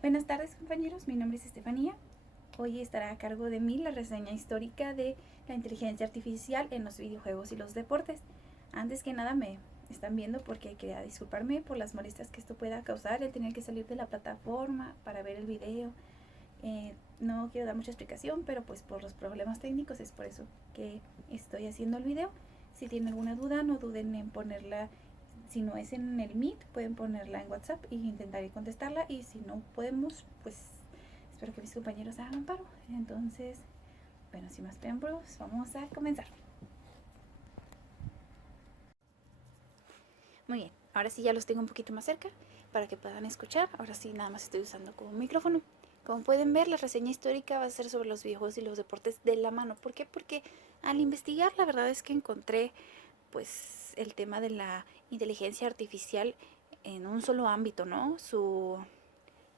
Buenas tardes, compañeros, mi nombre es Estefanía. Hoy estará a cargo de mí la reseña histórica de la inteligencia artificial en los videojuegos y los deportes. Antes que nada me están viendo porque quería disculparme por las molestias que esto pueda causar, el tener que salir de la plataforma para ver el video. No quiero dar mucha explicación, pero pues por los problemas técnicos es por eso que estoy haciendo el video. Si tienen alguna duda, no duden en ponerla. Si no es en el Meet, pueden ponerla en WhatsApp y intentaré contestarla. Y si no podemos, pues espero que mis compañeros hagan paro. Entonces, bueno, sin más preámbulos, vamos a comenzar. Muy bien, ahora sí ya los tengo un poquito más cerca para que puedan escuchar. Ahora sí nada más estoy usando como micrófono. Como pueden ver, la reseña histórica va a ser sobre los videojuegos y los deportes de la mano. ¿Por qué? Porque al investigar la verdad es que encontré pues el tema de la inteligencia artificial en un solo ámbito, ¿no? Su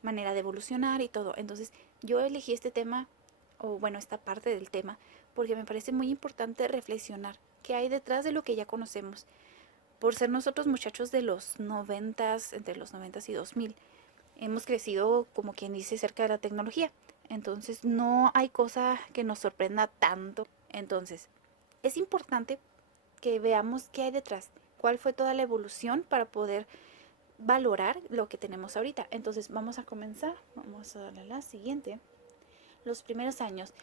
manera de evolucionar y todo. Entonces yo elegí este tema, o bueno, esta parte del tema, porque me parece muy importante reflexionar qué hay detrás de lo que ya conocemos. Por ser nosotros muchachos de los noventas, entre los noventas y 2000, hemos crecido como quien dice cerca de la tecnología. Entonces no hay cosa que nos sorprenda tanto. Entonces es importante que veamos qué hay detrás, cuál fue toda la evolución para poder valorar lo que tenemos ahorita. Entonces vamos a comenzar, vamos a darle a la siguiente. Los primeros años,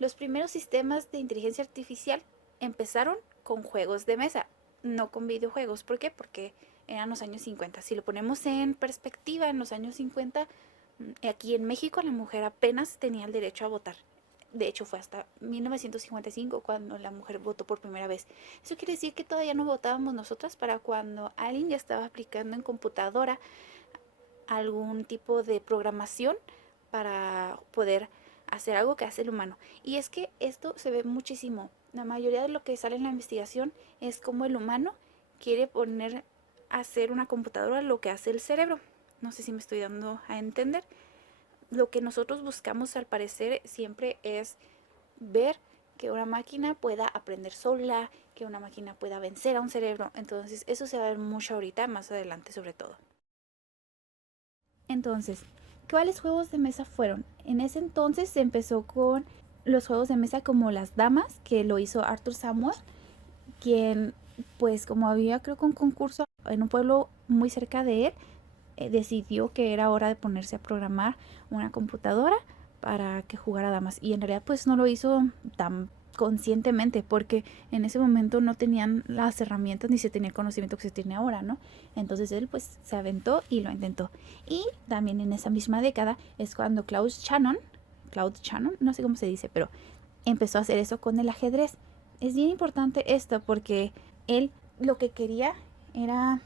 los primeros sistemas de inteligencia artificial empezaron con juegos de mesa, no con videojuegos. ¿Por qué? Porque eran los años 50. Si lo ponemos en perspectiva, en los años 50, aquí en México la mujer apenas tenía el derecho a votar. De hecho, fue hasta 1955 cuando la mujer votó por primera vez. Eso quiere decir que todavía no votábamos nosotras para cuando alguien ya estaba aplicando en computadora algún tipo de programación para poder hacer algo que hace el humano. Y es que esto se ve muchísimo. La mayoría de lo que sale en la investigación es como el humano quiere poner a hacer una computadora lo que hace el cerebro. No sé si me estoy dando a entender. Lo que nosotros buscamos al parecer siempre es ver que una máquina pueda aprender sola, que una máquina pueda vencer a un cerebro. Entonces eso se va a ver mucho ahorita, más adelante sobre todo. Entonces, ¿cuáles juegos de mesa fueron? En ese entonces se empezó con los juegos de mesa como las damas, que lo hizo Arthur Samuel, quien pues como había creo que un concurso en un pueblo muy cerca de él, decidió que era hora de ponerse a programar una computadora para que jugara damas. Y en realidad pues no lo hizo tan conscientemente porque en ese momento no tenían las herramientas ni se tenía el conocimiento que se tiene ahora, ¿no? Entonces él pues se aventó y lo intentó. Y también en esa misma década es cuando Claude Shannon, no sé cómo se dice, pero empezó a hacer eso con el ajedrez. Es bien importante esto porque él lo que quería era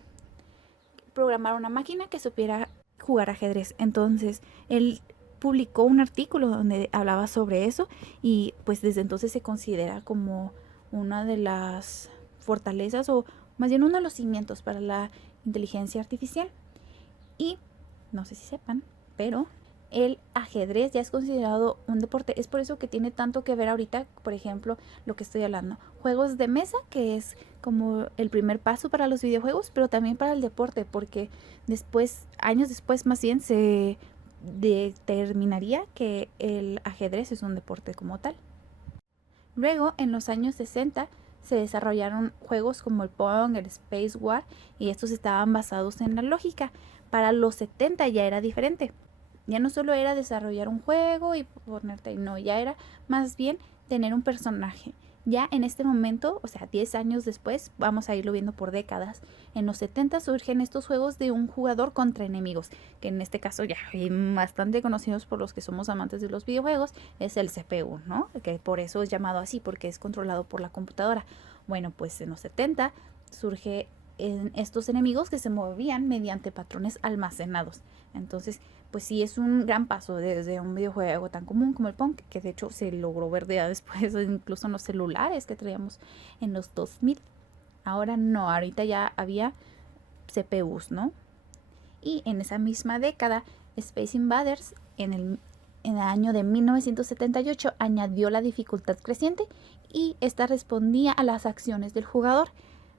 programar una máquina que supiera jugar ajedrez. Entonces, él publicó un artículo donde hablaba sobre eso y pues desde entonces se considera como una de las fortalezas o más bien uno de los cimientos para la inteligencia artificial. Y no sé si sepan, pero el ajedrez ya es considerado un deporte. Es por eso que tiene tanto que ver ahorita, por ejemplo, lo que estoy hablando. Juegos de mesa, que es como el primer paso para los videojuegos, pero también para el deporte, porque después, años después más bien, se determinaría que el ajedrez es un deporte como tal. Luego, en los años 60, se desarrollaron juegos como el Pong, el Space War, y estos estaban basados en la lógica. Para los 70 ya era diferente. Ya no solo era desarrollar un juego y ponerte ahí, no, ya era más bien tener un personaje. Ya en este momento, o sea, 10 años después, vamos a irlo viendo por décadas, en los 70 surgen estos juegos de un jugador contra enemigos, que en este caso ya bastante conocidos por los que somos amantes de los videojuegos, es el CPU, ¿no? Que por eso es llamado así, porque es controlado por la computadora. Bueno, pues en los 70 surge en estos enemigos que se movían mediante patrones almacenados. Entonces, pues sí es un gran paso desde un videojuego tan común como el Pong, que de hecho se logró ver ya después incluso en los celulares que traíamos en los 2000. Ahora no, ahorita ya había CPUs, ¿no? Y en esa misma década, Space Invaders, en el año de 1978, añadió la dificultad creciente y esta respondía a las acciones del jugador.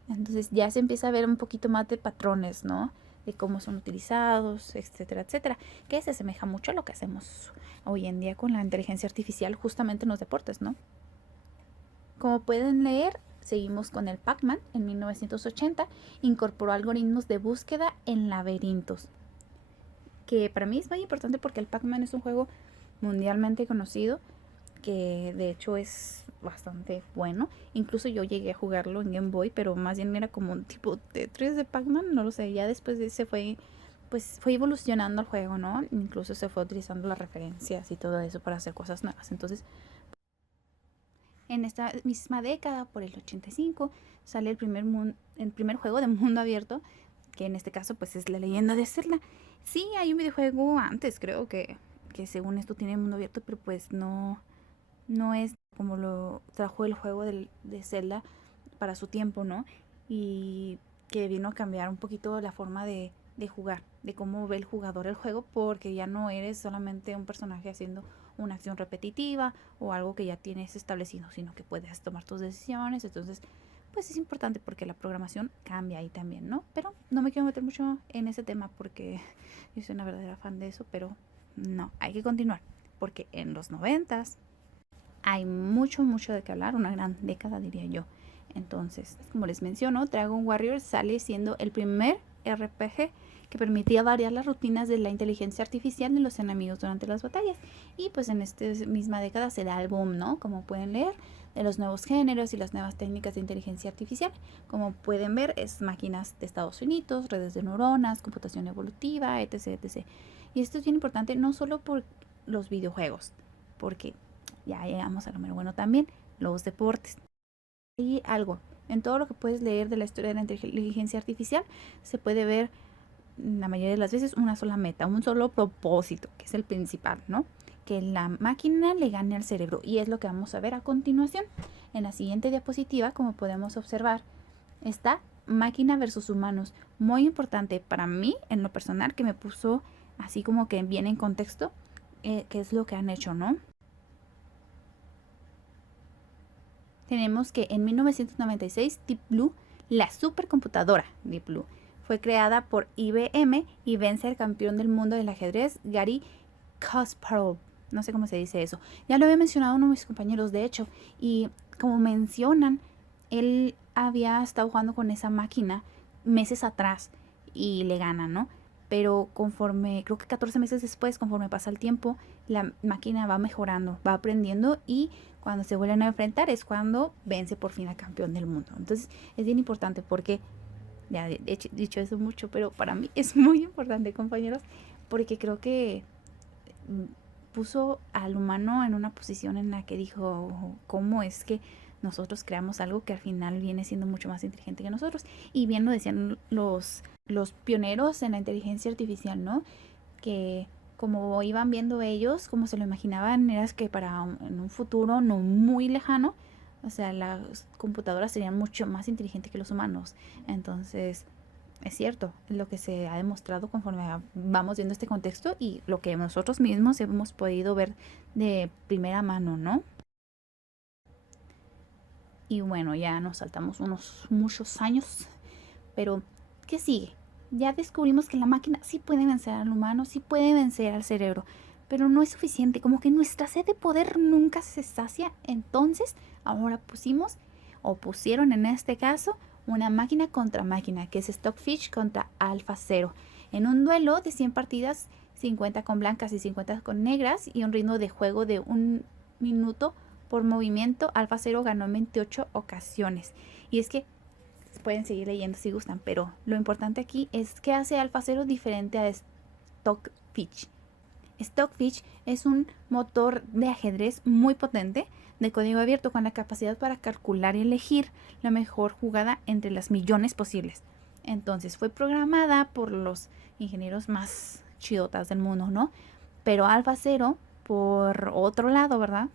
Entonces ya se empieza a ver un poquito más de patrones, ¿no? de cómo son utilizados, etcétera, etcétera, que se asemeja mucho a lo que hacemos hoy en día con la inteligencia artificial justamente en los deportes, ¿no? Como pueden leer, seguimos con el Pac-Man. En 1980 incorporó algoritmos de búsqueda en laberintos, que para mí es muy importante porque el Pac-Man es un juego mundialmente conocido, que de hecho es bastante bueno. Incluso yo llegué a jugarlo en Game Boy, pero más bien era como un tipo Tetris de Pac-Man, no lo sé. Ya después de ese fue evolucionando el juego, ¿no? Incluso se fue utilizando las referencias y todo eso para hacer cosas nuevas. Entonces, en esta misma década, por el 85, sale el primer juego de mundo abierto, que en este caso pues es La Leyenda de Zelda. Sí, hay un videojuego antes, creo que según esto tiene mundo abierto, pero pues no es como lo trajo el juego de Zelda para su tiempo, ¿no? Y que vino a cambiar un poquito la forma de jugar, de cómo ve el jugador el juego, porque ya no eres solamente un personaje haciendo una acción repetitiva o algo que ya tienes establecido, sino que puedes tomar tus decisiones. Entonces, pues es importante porque la programación cambia ahí también, ¿no? Pero no me quiero meter mucho en ese tema porque yo soy una verdadera fan de eso, pero no, hay que continuar, porque en los 90s hay mucho, mucho de qué hablar, una gran década diría yo. Entonces, como les menciono, Dragon Warrior sale siendo el primer RPG que permitía variar las rutinas de la inteligencia artificial de los enemigos durante las batallas. Y pues en esta misma década se da el boom, ¿no? Como pueden leer, de los nuevos géneros y las nuevas técnicas de inteligencia artificial. Como pueden ver, es máquinas de estados finitos, redes de neuronas, computación evolutiva, etc, etc. Y esto es bien importante no solo por los videojuegos, porque ya llegamos a lo mero bueno también, los deportes. Y algo, en todo lo que puedes leer de la historia de la inteligencia artificial, se puede ver la mayoría de las veces una sola meta, un solo propósito, que es el principal, ¿no? Que la máquina le gane al cerebro. Y es lo que vamos a ver a continuación. En la siguiente diapositiva, como podemos observar, está máquina versus humanos. Muy importante para mí, en lo personal, que me puso así como que bien en contexto, qué es lo que han hecho, ¿no? Tenemos que en 1996 Deep Blue, la supercomputadora Deep Blue, fue creada por IBM y vence al campeón del mundo del ajedrez Gary Kasparov. No sé cómo se dice eso. Ya lo había mencionado uno de mis compañeros, de hecho. Y como mencionan, él había estado jugando con esa máquina meses atrás y le gana, ¿no? Pero conforme, creo que 14 meses después, conforme pasa el tiempo, la máquina va mejorando, va aprendiendo y cuando se vuelven a enfrentar es cuando vence por fin al campeón del mundo. Entonces es bien importante porque, ya he dicho eso mucho, pero para mí es muy importante, compañeros, porque creo que puso al humano en una posición en la que dijo, ¿cómo es que nosotros creamos algo que al final viene siendo mucho más inteligente que nosotros? Y bien lo decían los pioneros en la inteligencia artificial, ¿no? Que como iban viendo ellos, como se lo imaginaban, era que en un futuro no muy lejano, o sea, las computadoras serían mucho más inteligentes que los humanos. Entonces, es cierto, lo que se ha demostrado conforme vamos viendo este contexto y lo que nosotros mismos hemos podido ver de primera mano, ¿no? Y bueno, ya nos saltamos unos muchos años, pero ¿qué sigue? Ya descubrimos que la máquina sí puede vencer al humano, sí puede vencer al cerebro, pero no es suficiente, como que nuestra sed de poder nunca se sacia. Entonces ahora pusieron en este caso una máquina contra máquina, que es Stockfish contra AlphaZero, en un duelo de 100 partidas, 50 con blancas y 50 con negras, y un ritmo de juego de 1 minuto por movimiento. AlphaZero ganó en 28 ocasiones. Y es que pueden seguir leyendo si gustan, pero lo importante aquí es que hace AlphaZero diferente a Stockfish. Stockfish es un motor de ajedrez muy potente de código abierto con la capacidad para calcular y elegir la mejor jugada entre las millones posibles. Entonces fue programada por los ingenieros más chidotas del mundo, ¿no? Pero AlphaZero, por otro lado, ¿verdad?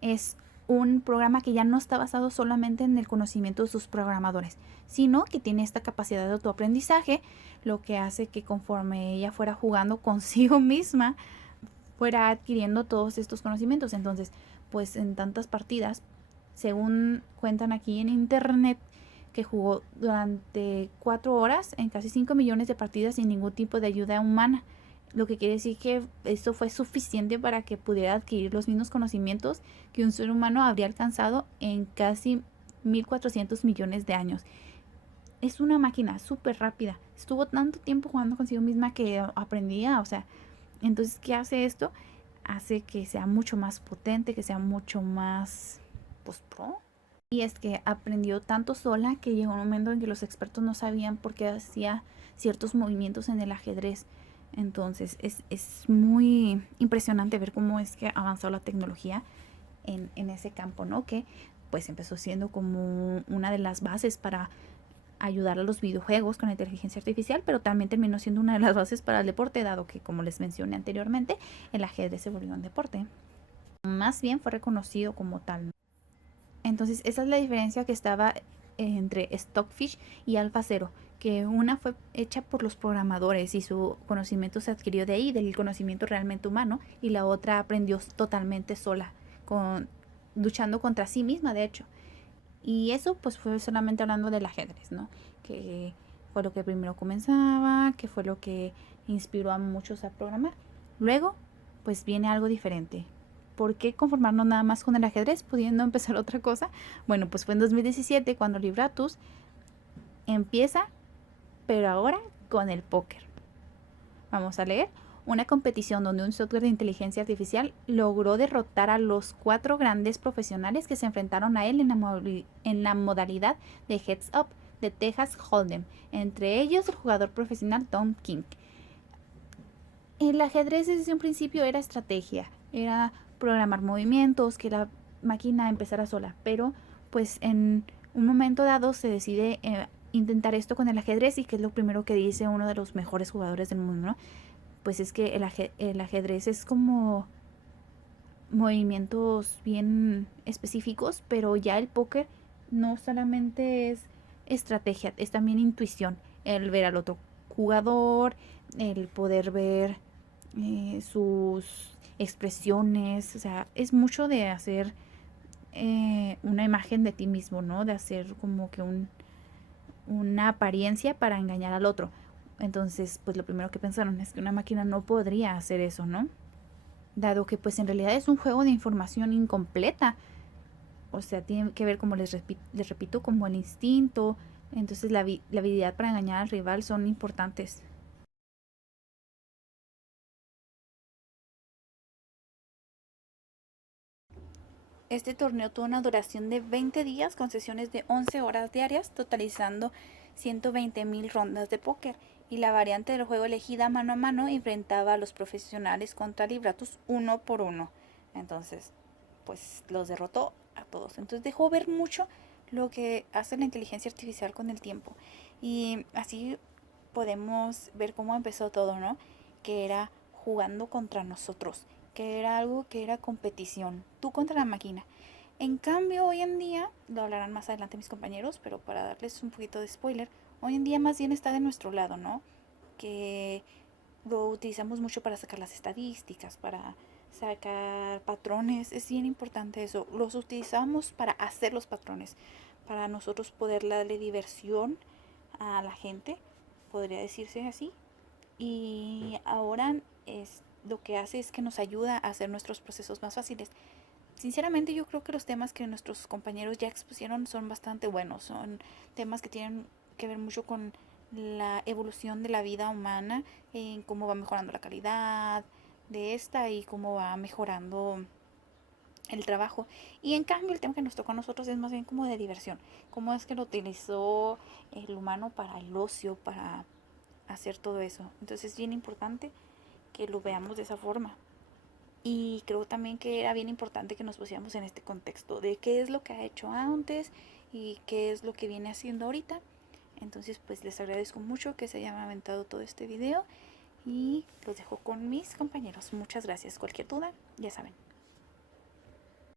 Es un programa que ya no está basado solamente en el conocimiento de sus programadores, sino que tiene esta capacidad de autoaprendizaje, lo que hace que conforme ella fuera jugando consigo misma, fuera adquiriendo todos estos conocimientos. Entonces, pues en tantas partidas, según cuentan aquí en internet, que jugó durante 4 horas en casi 5 millones de partidas sin ningún tipo de ayuda humana. Lo que quiere decir que esto fue suficiente para que pudiera adquirir los mismos conocimientos que un ser humano habría alcanzado en casi 1400 millones de años. Es una máquina súper rápida. Estuvo tanto tiempo jugando consigo misma que aprendía, o sea, entonces, ¿qué hace esto? Hace que sea mucho más potente, que sea mucho más, pues, pro. Y es que aprendió tanto sola que llegó un momento en que los expertos no sabían por qué hacía ciertos movimientos en el ajedrez. Entonces, es muy impresionante ver cómo es que avanzó la tecnología en ese campo, ¿no? Que pues empezó siendo como una de las bases para ayudar a los videojuegos con la inteligencia artificial, pero también terminó siendo una de las bases para el deporte, dado que, como les mencioné anteriormente, el ajedrez se volvió un deporte. Más bien fue reconocido como tal. Entonces, esa es la diferencia que estaba entre Stockfish y AlphaZero, que una fue hecha por los programadores y su conocimiento se adquirió de ahí, del conocimiento realmente humano, y la otra aprendió totalmente sola, luchando contra sí misma, de hecho. Y eso pues fue solamente hablando del ajedrez, ¿no? Que fue lo que primero comenzaba, que fue lo que inspiró a muchos a programar. Luego, pues viene algo diferente. ¿Por qué conformarnos nada más con el ajedrez, pudiendo empezar otra cosa? Bueno, pues fue en 2017 cuando Libratus empieza, pero ahora con el póker. Vamos a leer. Una competición donde un software de inteligencia artificial logró derrotar a los 4 grandes profesionales que se enfrentaron a él en la modalidad de Heads Up de Texas Hold'em, entre ellos el jugador profesional Tom King. El ajedrez desde un principio era estrategia, era programar movimientos, que la máquina empezara sola, pero pues en un momento dado se decide intentar esto con el ajedrez, y que es lo primero que dice uno de los mejores jugadores del mundo, ¿no? Pues es que el ajedrez es como movimientos bien específicos, pero ya el póker no solamente es estrategia, es también intuición, el ver al otro jugador, el poder ver sus expresiones, o sea, es mucho de hacer una imagen de ti mismo, ¿no? De hacer como que una apariencia para engañar al otro. Entonces, pues lo primero que pensaron es que una máquina no podría hacer eso, ¿no? Dado que pues en realidad es un juego de información incompleta. O sea, tiene que ver, como les repito, como el instinto. Entonces la habilidad para engañar al rival son importantes. Este torneo tuvo una duración de 20 días con sesiones de 11 horas diarias, totalizando 120.000 rondas de póker. Y la variante del juego elegida mano a mano enfrentaba a los profesionales contra Libratus uno por uno. Entonces, pues los derrotó a todos. Entonces dejó ver mucho lo que hace la inteligencia artificial con el tiempo. Y así podemos ver cómo empezó todo, ¿no? Que era jugando contra nosotros, que era algo que era competición, tú contra la máquina. En cambio, hoy en día, lo hablarán más adelante mis compañeros, pero para darles un poquito de spoiler, hoy en día más bien está de nuestro lado, ¿no? Que lo utilizamos mucho para sacar las estadísticas, para sacar patrones, es bien importante eso. Los utilizamos para hacer los patrones, para nosotros poder darle diversión a la gente, podría decirse así. Y ahora lo que hace es que nos ayuda a hacer nuestros procesos más fáciles. Sinceramente, yo creo que los temas que nuestros compañeros ya expusieron son bastante buenos, son temas que tienen que ver mucho con la evolución de la vida humana, en cómo va mejorando la calidad de esta y cómo va mejorando el trabajo. Y en cambio el tema que nos tocó a nosotros es más bien como de diversión, cómo es que lo utilizó el humano para el ocio, para hacer todo eso. Entonces es bien importante que lo veamos de esa forma. Y creo también que era bien importante que nos pusiéramos en este contexto de qué es lo que ha hecho antes y qué es lo que viene haciendo ahorita. Entonces pues les agradezco mucho que se hayan aventado todo este video y los dejo con mis compañeros. Muchas gracias. Cualquier duda, ya saben.